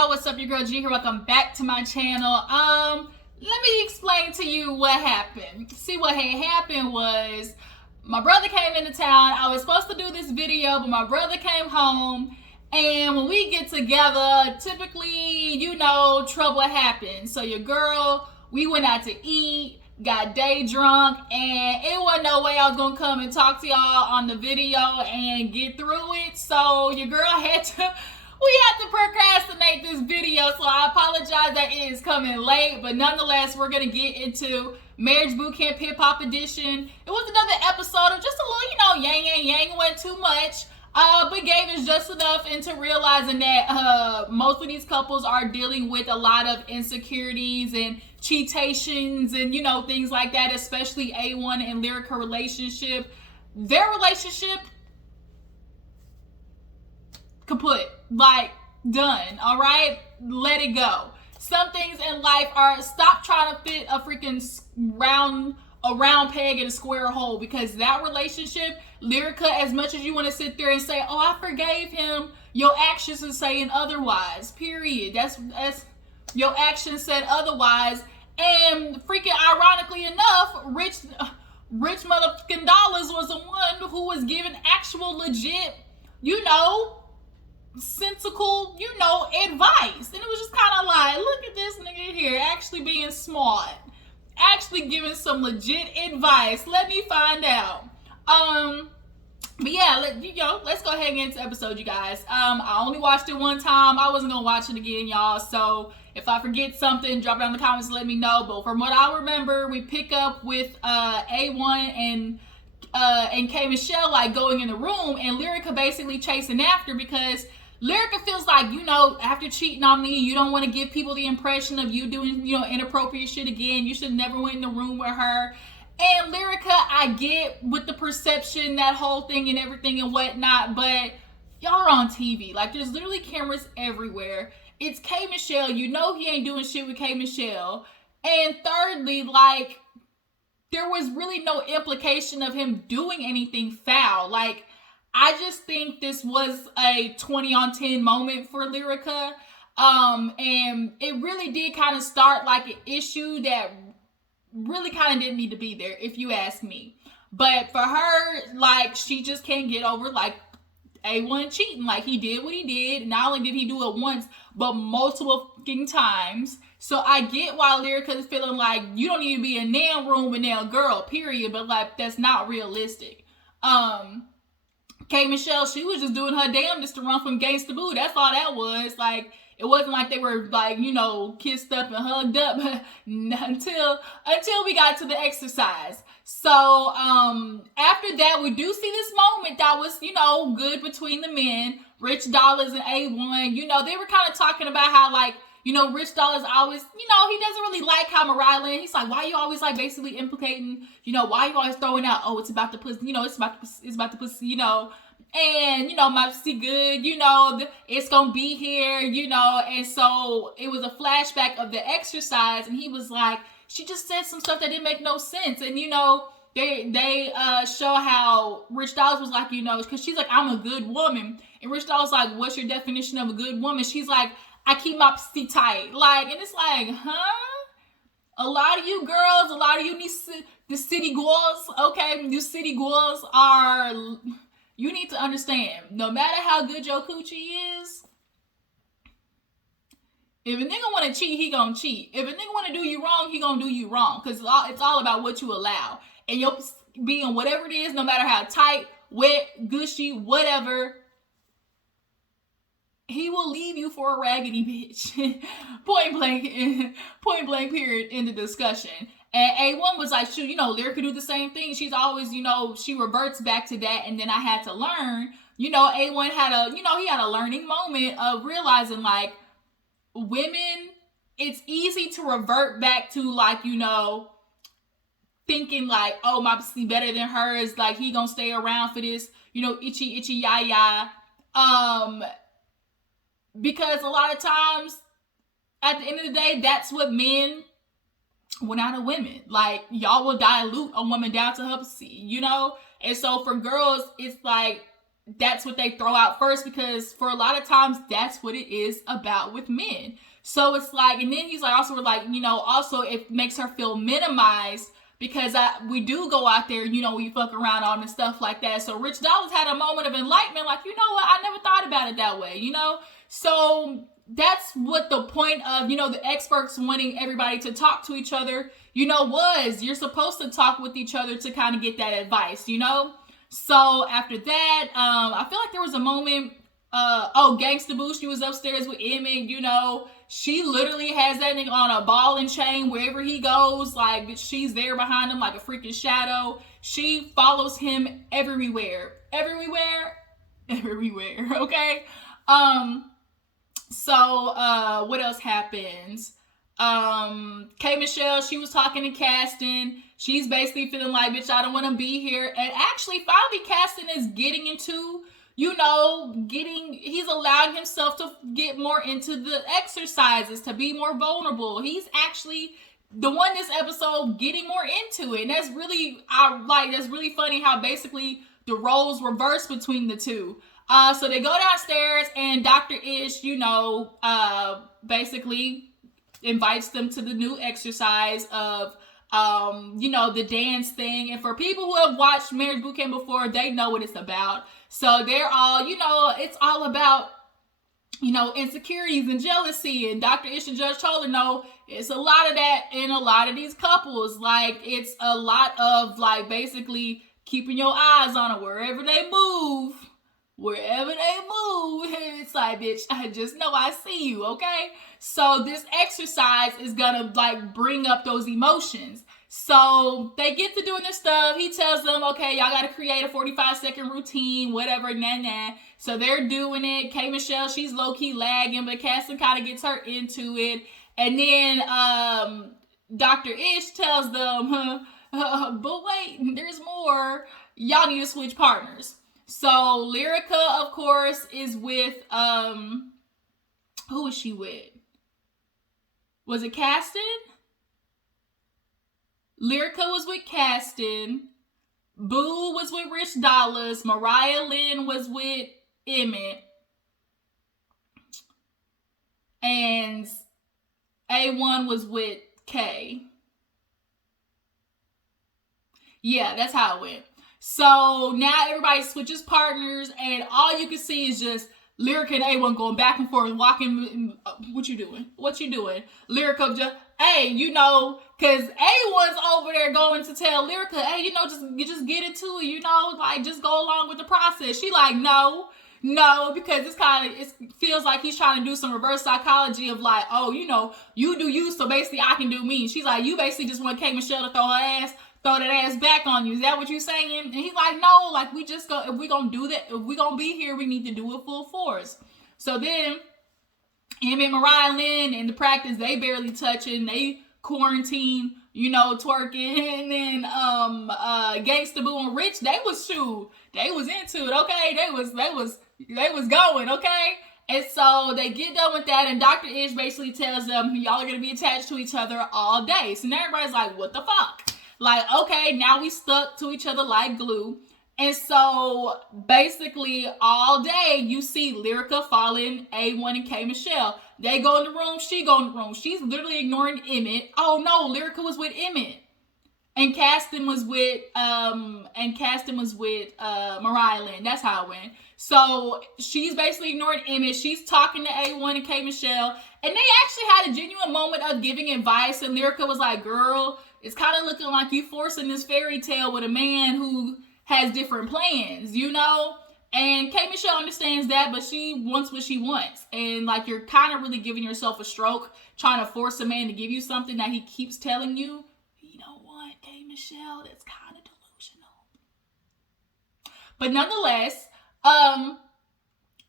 y'all, what's up? Your girl G here. Welcome back to my channel. Let me explain to you what happened. See, what had happened was my brother came into town. I was supposed to do this video, but my brother came home, and when we get together, typically, you know, trouble happens. So your girl, we went out to eat, got day drunk, and it wasn't no way I was gonna come and talk to y'all on the video and get through it. So your girl had to we had to procrastinate this video, so I apologize that it is coming late, but nonetheless, we're going to get into Marriage Bootcamp Hip-Hop Edition. It was another episode of just a little, yang, wasn't too much, but gave us just enough into realizing that most of these couples are dealing with a lot of insecurities and cheatations and, you know, things like that, especially A1 and Lyrica relationship. Their relationship, kaput, like, done, all right? Let it go. Some things in life are, stop trying to fit a freaking round peg in a square hole, because that relationship, Lyrica, as much as you want to sit there and say, oh, I forgave him, your actions are saying otherwise, period. That's your actions said otherwise. And freaking ironically enough, rich motherfucking dollars was the one who was giving actual legit, you know, sensical, you know, advice. And it was just kind of like, look at this nigga here actually being smart, actually giving some legit advice. Let me find out. But yeah, let's go ahead and get into the episode, you guys. I only watched it one time. I wasn't gonna watch it again, y'all, so if I forget something, drop it down in the comments and let me know. But from what I remember, we pick up with A1 and K Michelle, like, going in the room, and Lyrica basically chasing after, because Lyrica feels like, you know, after cheating on me, you don't want to give people the impression of you doing, you know, inappropriate shit again. You should never went in the room with her. And Lyrica, I get with the perception, that whole thing and everything and whatnot, but y'all are on TV. Like, there's literally cameras everywhere. It's K Michelle. You know he ain't doing shit with K Michelle. And thirdly, like, there was really no implication of him doing anything foul. Like, I just think this was a 20 on 10 moment for Lyrica. And it really did kind of start like an issue that really kind of didn't need to be there, if you ask me. But for her, like, she just can't get over, like, A1 cheating. Like, he did what he did. Not only did he do it once, but multiple fucking times. So I get why Lyrica is feeling like you don't need to be in nail room with nail girl, period. But, like, that's not realistic. K Michelle, she was just doing her damnedest to run from Gangsta Boo. That's all that was. Like, it wasn't like they were, like, you know, kissed up and hugged up until we got to the exercise. So after that, we do see this moment that was, you know, good between the men, Rich Dollars and A1. You know, they were kind of talking about how, like, you know, Rich Dollars always, you know, he doesn't really like how Mariah Lynn, he's like, why are you always, like, basically implicating, you know, why are you always throwing out, oh, it's about the pussy, you know, it's about the pussy, you know, and, you know, my pussy good, you know, it's gonna be here, you know. And so it was a flashback of the exercise, and he was like, she just said some stuff that didn't make no sense. And, you know, they show how Rich Dollars was like, you know, because she's like, I'm a good woman, and Rich Dollars like, what's your definition of a good woman? She's like, I keep my pussy tight. Like, and it's like, huh? A lot of you girls, a lot of you the city girls, okay, you city girls are, you need to understand, no matter how good your coochie is, if a nigga want to cheat, he gonna cheat. If a nigga want to do you wrong, he gonna do you wrong. Because it's all about what you allow. And you'll be in whatever it is, no matter how tight, wet, gushy, whatever, he will leave you for a raggedy bitch. Point blank period in the discussion. And A1 was like, shoot, you know, Lyrica could do the same thing. She's always, you know, she reverts back to that. And then I had to learn, you know, A1 had a, you know, he had a learning moment of realizing, like, women, it's easy to revert back to, like, you know, thinking like, oh, my pussy better than hers. Like, he gonna stay around for this, you know, itchy, yah. Because a lot of times, at the end of the day, that's what men want out of women. Like, y'all will dilute a woman down to her pussy, you know? And so for girls, it's like, that's what they throw out first, because for a lot of times that's what it is about with men. So it's like, and then he's like, also, we're like, you know, also it makes her feel minimized because we do go out there, you know, we fuck around on and stuff like that. So Rich Dollaz had a moment of enlightenment, like, you know what, I never thought about it that way, you know? So that's what the point of, you know, the experts wanting everybody to talk to each other, you know, was you're supposed to talk with each other to kind of get that advice, you know? So after that, I feel like there was a moment, Gangsta Boo, she was upstairs with Emmett, you know, she literally has that nigga on a ball and chain wherever he goes, like, she's there behind him like a freaking shadow. She follows him everywhere, okay? So, what else happens? K Michelle, she was talking to Caston. She's basically feeling like, bitch, I don't want to be here. And actually, finally, Caston is getting into, you know, he's allowing himself to get more into the exercises, to be more vulnerable. He's actually the one this episode getting more into it. And that's really, that's really funny how basically the roles reverse between the two. So they go downstairs and Dr. Ish, you know, basically invites them to the new exercise of, you know, the dance thing. And for people who have watched Marriage Bootcamp before, they know what it's about. So they're all, you know, it's all about, you know, insecurities and jealousy. And Dr. Ish and Judge Toller know it's a lot of that in a lot of these couples. Like, it's a lot of, like, basically keeping your eyes on it wherever they move. It's like, bitch, I just know I see you, okay? So this exercise is gonna, like, bring up those emotions. So they get to doing their stuff. He tells them, okay, y'all gotta create a 45-second routine, whatever, nah. So they're doing it. K Michelle, she's low-key lagging, but Caston kind of gets her into it. And then Dr. Ish tells them, but wait, there's more. Y'all need to switch partners. So Lyrica, of course, is with, who is she with? Was it Caston? Lyrica was with Caston. Boo was with Rich Dollaz. Mariah Lynn was with Emmett. And A1 was with K. Yeah, that's how it went. So now everybody switches partners, and all you can see is just Lyrica and A1 going back and forth, walking. What you doing? Lyrica just, hey, you know, because A1's over there going to tell Lyrica, hey, you know, you just get into it, you know, like, just go along with the process. She like, no, because it feels like he's trying to do some reverse psychology of like, oh, you know, you do you, so basically I can do me. She's like, you basically just want K Michelle to throw that ass back on you. Is that what you're saying? And he's like, no, like, if we gonna do that, if we gonna be here, we need to do it full force. So then him and Mariah Lynn in the practice, they barely touching, they quarantine, you know, twerking. And then Gangsta Boo and Rich, they was into it, okay? They was going, okay? And so they get done with that, and Dr. Ish basically tells them, y'all are gonna be attached to each other all day. So now everybody's like, what the fuck? Like, okay, now we stuck to each other like glue. And so basically all day you see Lyrica following A1 and K Michelle. They go in the room, she go in the room. She's literally ignoring Emmett. Oh no, Lyrica was with Emmett. And Caston was with Mariah Lynn. That's how it went. So she's basically ignoring Emmett. She's talking to A1 and K Michelle. And they actually had a genuine moment of giving advice. And Lyrica was like, girl, it's kind of looking like you forcing this fairy tale with a man who has different plans, you know? And K Michelle understands that, but she wants what she wants. And like, you're kind of really giving yourself a stroke, trying to force a man to give you something that he keeps telling you. You don't want K Michelle. That's kind of delusional. But nonetheless,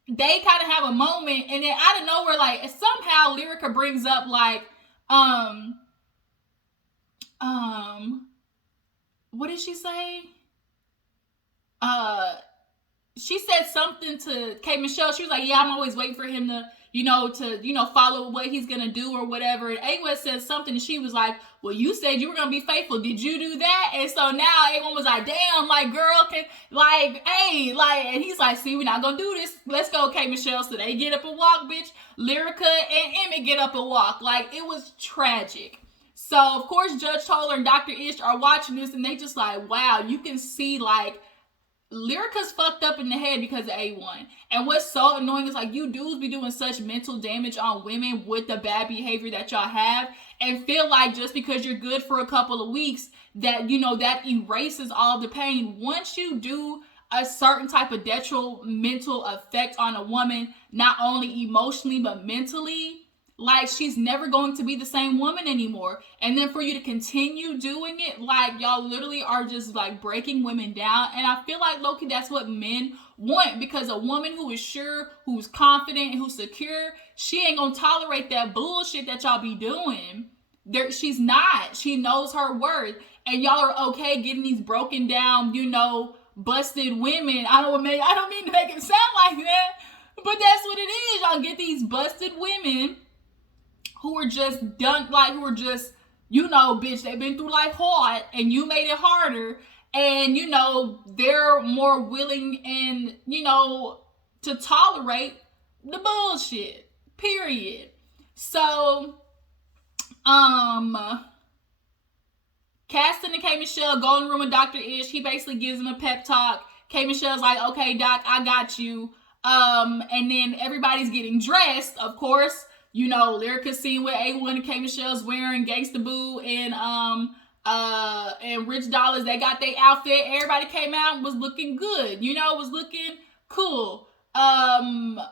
they kind of have a moment, and then out of nowhere, like, somehow Lyrica brings up like, what did she say? She said something to K Michelle. She was like, yeah, I'm always waiting for him to follow what he's gonna do or whatever. And A1 said something, and she was like, well, you said you were gonna be faithful. Did you do that? And so now A1 was like, damn, like, girl, and he's like, see, we're not gonna do this. Let's go, K Michelle. So they get up and walk, bitch. Lyrica and Emmett get up and walk. Like, it was tragic. So, of course, Judge Toller and Dr. Ish are watching this, and they just like, wow, you can see, like, Lyrica's fucked up in the head because of A1. And what's so annoying is, like, you dudes be doing such mental damage on women with the bad behavior that y'all have, and feel like just because you're good for a couple of weeks that, that erases all of the pain. Once you do a certain type of detrimental effect on a woman, not only emotionally but mentally, like, she's never going to be the same woman anymore. And then for you to continue doing it, like, y'all literally are just, like, breaking women down. And I feel like, low-key, that's what men want. Because a woman who is sure, who's confident, who's secure, she ain't gonna tolerate that bullshit that y'all be doing. She's not. She knows her worth. And y'all are okay getting these broken down, busted women. I don't mean to make it sound like that, but that's what it is. Y'all get these busted women who are just done, like, who are just, bitch, they've been through life hard, and you made it harder, and, they're more willing and, to tolerate the bullshit, period. So, Caston and K Michelle go in the room with Dr. Ish. He basically gives him a pep talk. K Michelle's like, okay, Doc, I got you. And then everybody's getting dressed, of course. Lyrica scene with A1 and K Michelle's wearing Gangsta Boo and Rich Dollars. They got their outfit. Everybody came out and was looking good. Was looking cool. Oh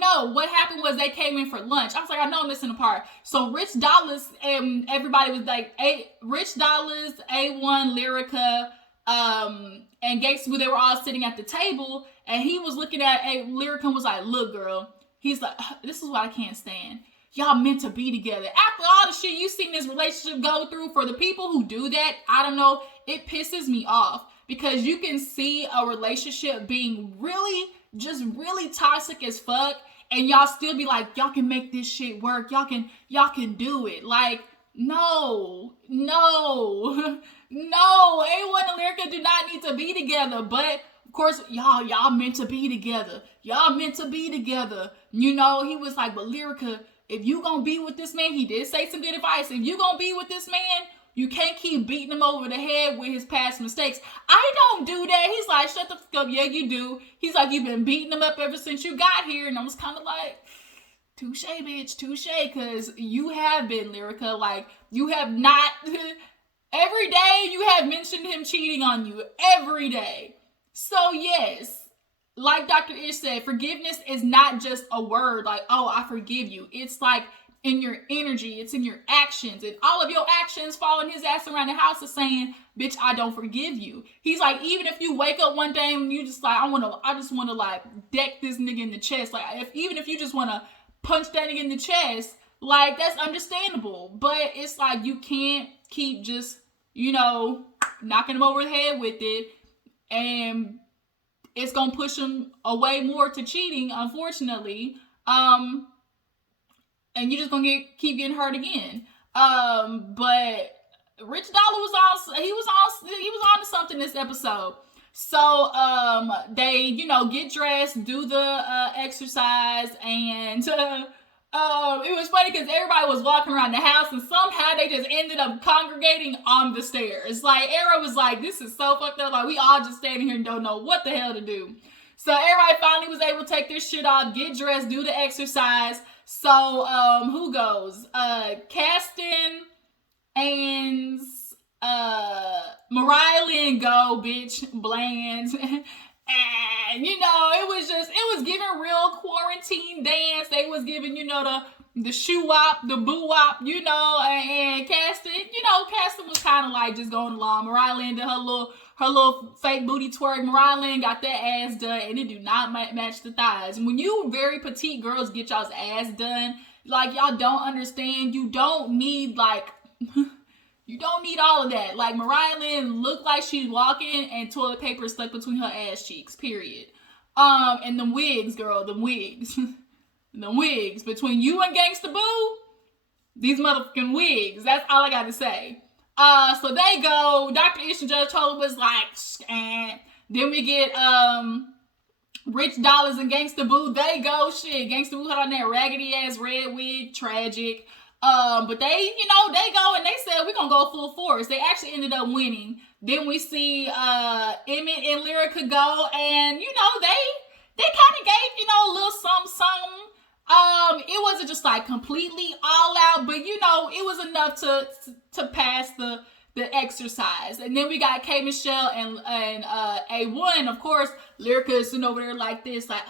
no, what happened was they came in for lunch. I was like, I know I'm missing a part. So Rich Dollars and everybody was like, Rich Dollars, A1, Lyrica, and Gangsta Boo, they were all sitting at the table, and he was looking at Lyrica and was like, look, girl. He's like, this is what I can't stand. Y'all meant to be together. After all the shit you've seen this relationship go through, for the people who do that, I don't know, it pisses me off. Because you can see a relationship being really toxic as fuck, and y'all still be like, y'all can make this shit work. Y'all can do it. Like, no. A1 and Lyrica do not need to be together, but of course, y'all meant to be together. Y'all meant to be together. He was like, but Lyrica, if you gonna be with this man, he did say some good advice. If you gonna be with this man, you can't keep beating him over the head with his past mistakes. I don't do that. He's like, shut the fuck up. Yeah, you do. He's like, you've been beating him up ever since you got here. And I was kind of like, touche, bitch, touche. Because you have been, Lyrica. Like, you have not. Every day you have mentioned him cheating on you. Every day. So, yes. Like Dr. Ish said, forgiveness is not just a word like, oh, I forgive you. It's like in your energy, it's in your actions, and all of your actions following his ass around the house is saying, bitch, I don't forgive you. He's like, even if you wake up one day and you just like, I just want to like deck this nigga in the chest. Like, even if you just want to punch that nigga in the chest, like, that's understandable. But it's like, you can't keep just, knocking him over the head with it, and it's going to push him away more to cheating, unfortunately. And you're just going to keep getting hurt again. But Rich Dollar was on to something this episode. So, they, get dressed, do the exercise, and it was funny because everybody was walking around the house, and somehow they just ended up congregating on the stairs. Like, Era was like, this is so fucked up. Like, we all just standing here and don't know what the hell to do. So everybody finally was able to take their shit off, get dressed, do the exercise. So, who goes? Caston and Mariah Lynn go, bitch, Bland. And, it was giving real quarantine dance. They was giving, the shoe wop, the boo wop, and Caston, Caston was kind of like just going along. Mariah Lynn did her little fake booty twerk. Mariah Lynn got that ass done, and it do not match the thighs. When you very petite girls get y'all's ass done, like, y'all don't understand. You don't need, like, you don't need all of that. Like, Mariah Lynn looked like she's walking and toilet paper stuck between her ass cheeks, period. And them wigs, girl, them wigs. The wigs. Between you and Gangsta Boo, these motherfucking wigs. That's all I got to say. So they go. Dr. Ish and Judge Tola was like, and then we get Rich Dollars and Gangsta Boo. They go. Shit, Gangsta Boo had on that raggedy ass red wig. Tragic. But they, they go and they said, we're gonna go full force. They actually ended up winning. Then we see Emmett and Lyrica go, and they kind of gave, a little something. It wasn't just like completely all out, but it was enough to pass the exercise. And then we got K Michelle and A1. Of course, Lyrica is sitting over there like this, like,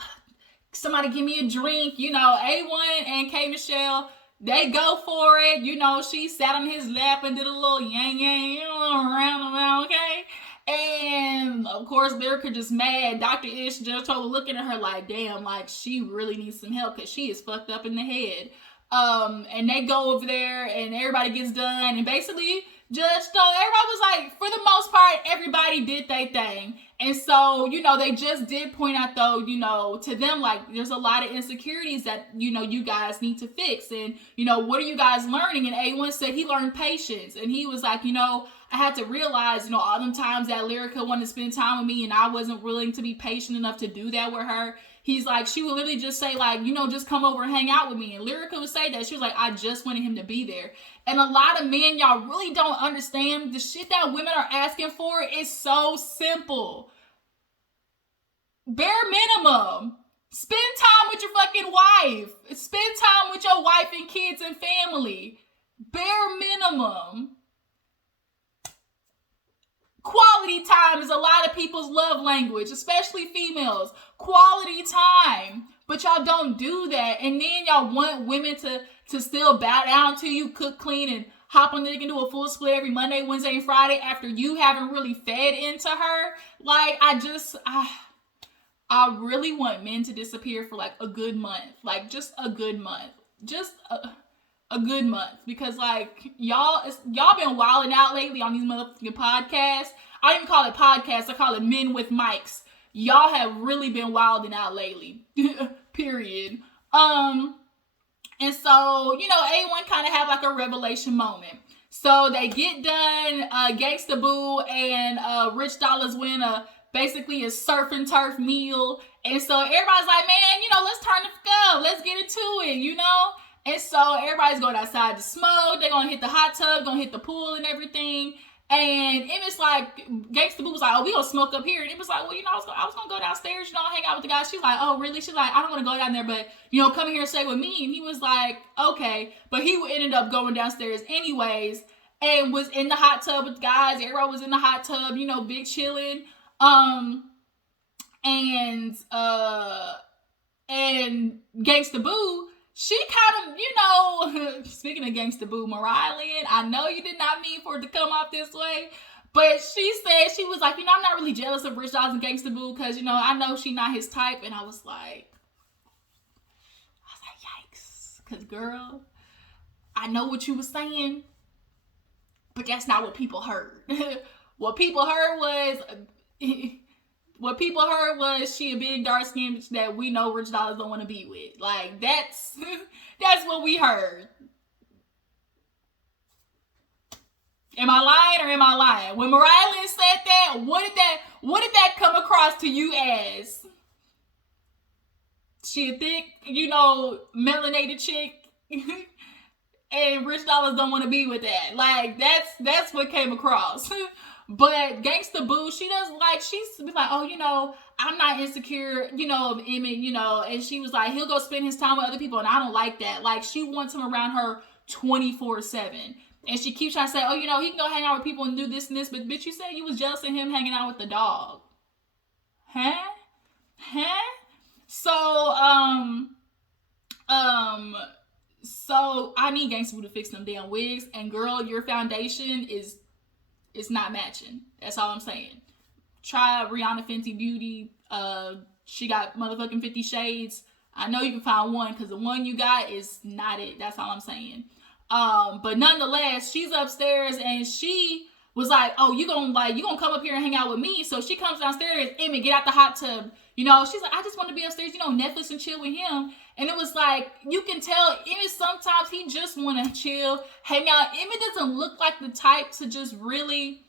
somebody give me a drink. A1 and K Michelle, they go for it. She sat on his lap and did a little yang, around, okay? And, of course, Lyrica just mad. Dr. Ish just told her, looking at her like, damn, like, she really needs some help because she is fucked up in the head. And they go over there and everybody gets done. And basically, everybody was like, for the most part, everybody did their thing. And so, they just did point out, though, to them, like, there's a lot of insecurities that, you guys need to fix. And, what are you guys learning? And A1 said he learned patience. And he was like, I had to realize, all them times that Lyrica wanted to spend time with me and I wasn't willing to be patient enough to do that with her. He's like, she would literally just say, like, just come over and hang out with me. And Lyrica would say that. She was like, I just wanted him to be there. And a lot of men, y'all really don't understand the shit that women are asking for is so simple. Bare minimum. Spend time with your fucking wife. Spend time with your wife and kids and family. Bare minimum. Quality time is a lot of people's love language, especially females. Quality time. But y'all don't do that. And then y'all want women to still bow down to you, cook, clean, and hop on the dick and do a full split every Monday, Wednesday, and Friday after you haven't really fed into her. Like, I really want men to disappear for like a good month. Like, just a good month. Just a good month. Because like, y'all been wilding out lately on these motherfucking podcasts. I don't even call it podcasts. I call it men with mics. Y'all have really been wilding out lately. Period. And so, A1 kind of have like a revelation moment. So they get done. Gangsta Boo and Rich Dollars win basically a surf and turf meal. And so everybody's like, man, let's turn the fuck up. Let's get into it, And so everybody's going outside to smoke. They're going to hit the hot tub, going to hit the pool and everything. And Emmett's like, Gangsta Boo was like, oh, we going to smoke up here. And Emmett's like, well, I was going to go downstairs, hang out with the guys. She's like, oh, really? She's like, I don't want to go down there, but, come here and stay with me. And he was like, okay. But he ended up going downstairs anyways and was in the hot tub with the guys. Everybody was in the hot tub, big chilling. And Gangsta Boo, she kind of, speaking of Gangsta Boo, Mariah Lynn, I know you did not mean for it to come off this way, but she said, she was like, I'm not really jealous of Rich Dollars and Gangsta Boo because, I know she not his type. And I was like, yikes. Because, girl, I know what you was saying, but that's not what people heard. What people heard was she a big dark skinned bitch that we know Rich Dollars don't want to be with. Like, that's what we heard. Am I lying or am I lying? When Mariah Lynn said that, what did that come across to you as? She a thick, melanated chick, and Rich Dollars don't want to be with that. Like, that's what came across. But Gangsta Boo, she's like, oh, I'm not insecure, of Emmett, and she was like, he'll go spend his time with other people, and I don't like that. Like, she wants him around her 24/7. And she keeps trying to say, oh, he can go hang out with people and do this and this, but bitch, you said you was jealous of him hanging out with the dog. Huh? So I need Gangsta Boo to fix them damn wigs, and girl, your foundation is not matching. That's all I'm saying. Try Rihanna Fenty Beauty. She got motherfucking 50 Shades. I know you can find one because the one you got is not it. That's all I'm saying. But nonetheless, she's upstairs and she was like, oh, you gonna come up here and hang out with me. So she comes downstairs, Emmett, get out the hot tub, You know, she's like, I just want to be upstairs, you know, Netflix and chill with him. And it was like, you can tell Emmett sometimes he just want to chill, hang out. Emmett doesn't look like the type to just really,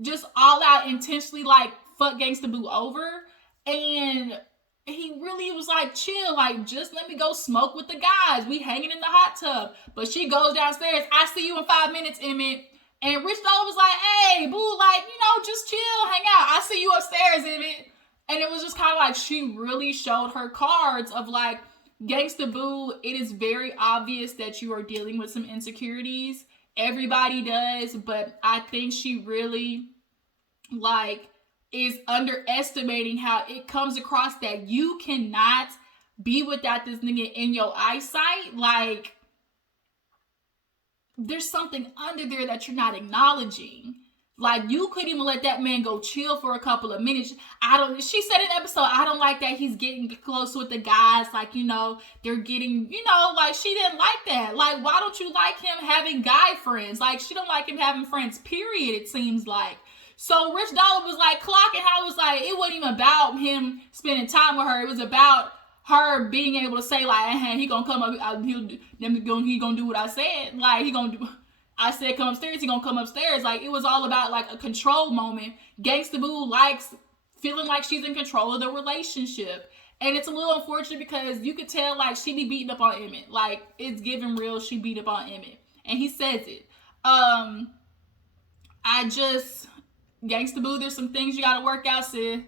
just all out intentionally like fuck Gangsta Boo over. And he really was like, chill, like just let me go smoke with the guys. We hanging in the hot tub. But she goes downstairs. I see you in 5 minutes, Emmett. And Rich Dollar was like, hey, boo, like, you know, just chill, hang out. I see you upstairs, Emmett. And it was just kind of like she really showed her cards of like, Gangsta Boo, it is very obvious that you are dealing with some insecurities. Everybody does, but I think she really like is underestimating how it comes across that you cannot be without this nigga in your eyesight. Like, there's something under there that you're not acknowledging. Like, you couldn't even let that man go chill for a couple of minutes. She said in the episode, I don't like that he's getting close with the guys. Like, you know, they're getting, you know, like, she didn't like that. Like, why don't you like him having guy friends? Like, she don't like him having friends, period, it seems like. So Rich Dollar was like clocking how it was like, it wasn't even about him spending time with her. It was about her being able to say like, he gonna come up, he gonna do what I said. Like, I said come upstairs, he gonna come upstairs. Like, it was all about like a control moment. Gangsta Boo likes feeling like she's in control of the relationship. And it's a little unfortunate because you could tell like she be beating up on Emmett. Like, it's giving real, she beat up on Emmett. And he says it. Gangsta Boo, there's some things you gotta work out, sis.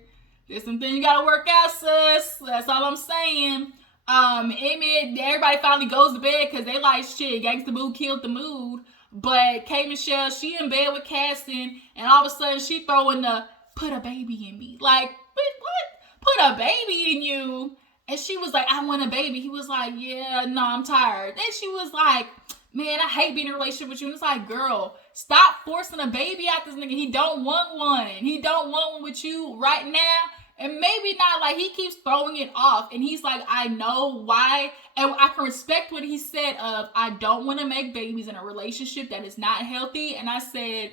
There's some things you gotta work out, sis. That's all I'm saying. Emmett, everybody finally goes to bed because they like, shit, Gangsta Boo killed the mood. But K Michelle, she in bed with Caston, and all of a sudden she throwing the put a baby in me. Like, what? Put a baby in you? And she was like, I want a baby. He was like, yeah, no, I'm tired. Then she was like, man, I hate being in a relationship with you. And it's like, girl, stop forcing a baby out this nigga. He don't want one. He don't want one with you right now. And maybe not, like, he keeps throwing it off. And he's like, I know why. And I can respect what he said of, I don't want to make babies in a relationship that is not healthy. And I said,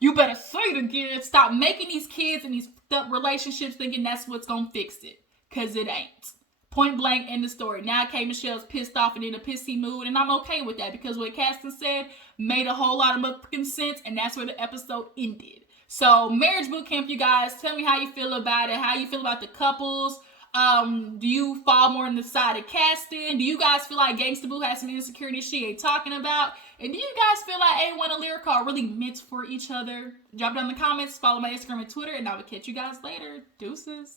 you better say it again. Stop making these kids in these relationships thinking that's what's going to fix it. Because it ain't. Point blank, end the story. Now K Michelle's pissed off and in a pissy mood. And I'm okay with that. Because what Caston said made a whole lot of motherfucking sense. And that's where the episode ended. So, Marriage Bootcamp, you guys, tell me how you feel about it. How you feel about the couples. Do you fall more on the side of Caston? Do you guys feel like Gangsta Boo has some insecurities she ain't talking about? And do you guys feel like A1 and Lyrica are really meant for each other? Drop it down in the comments. Follow my Instagram and Twitter. And I will catch you guys later. Deuces.